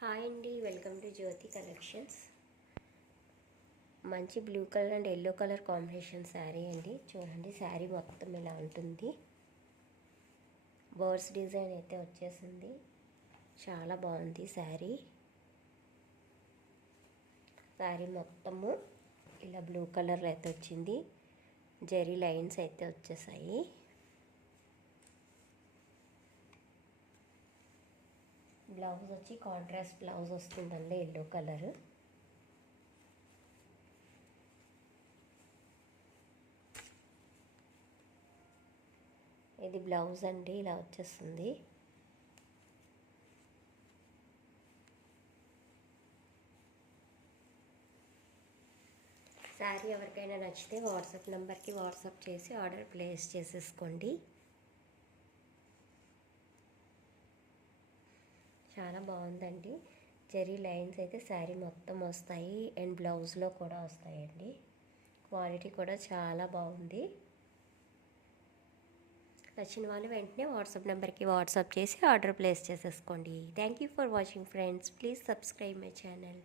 Hi అండి, welcome to Jyothi collections. మంచి blue colour and yellow colour combination sari అండి. చూడండి, శారీ మొత్తం ఇలా ఉంటుంది. బర్డ్స్ డిజైన్ అయితే వచ్చేసింది. చాలా బాగుంది శారీ. శారీ మొత్తము ఇలా బ్లూ కలర్ అయితే వచ్చింది. జెరీ లైన్స్ అయితే వచ్చేసాయి. బ్లౌజ్ వచ్చి కాంట్రాస్ట్ బ్లౌజ్ వస్తుందండి, ఎల్లో కలర్. ఇది బ్లౌజ్ అండి, ఇలా వచ్చేస్తుంది. శారీ ఎవరికైనా నచ్చితే వాట్సాప్ నెంబర్కి వాట్సాప్ చేసి ఆర్డర్ ప్లేస్ చేసేసుకోండి. చాలా బాగుందండి. జెరీ లైన్స్ అయితే శారీ మొత్తం వస్తాయి అండ్ బ్లౌజ్లో కూడా వస్తాయండి. క్వాలిటీ కూడా చాలా బాగుంది. నచ్చిన వాళ్ళు వెంటనే వాట్సాప్ నెంబర్కి వాట్సాప్ చేసి ఆర్డర్ ప్లేస్ చేసేసుకోండి. Thank you for watching friends. Please subscribe my channel.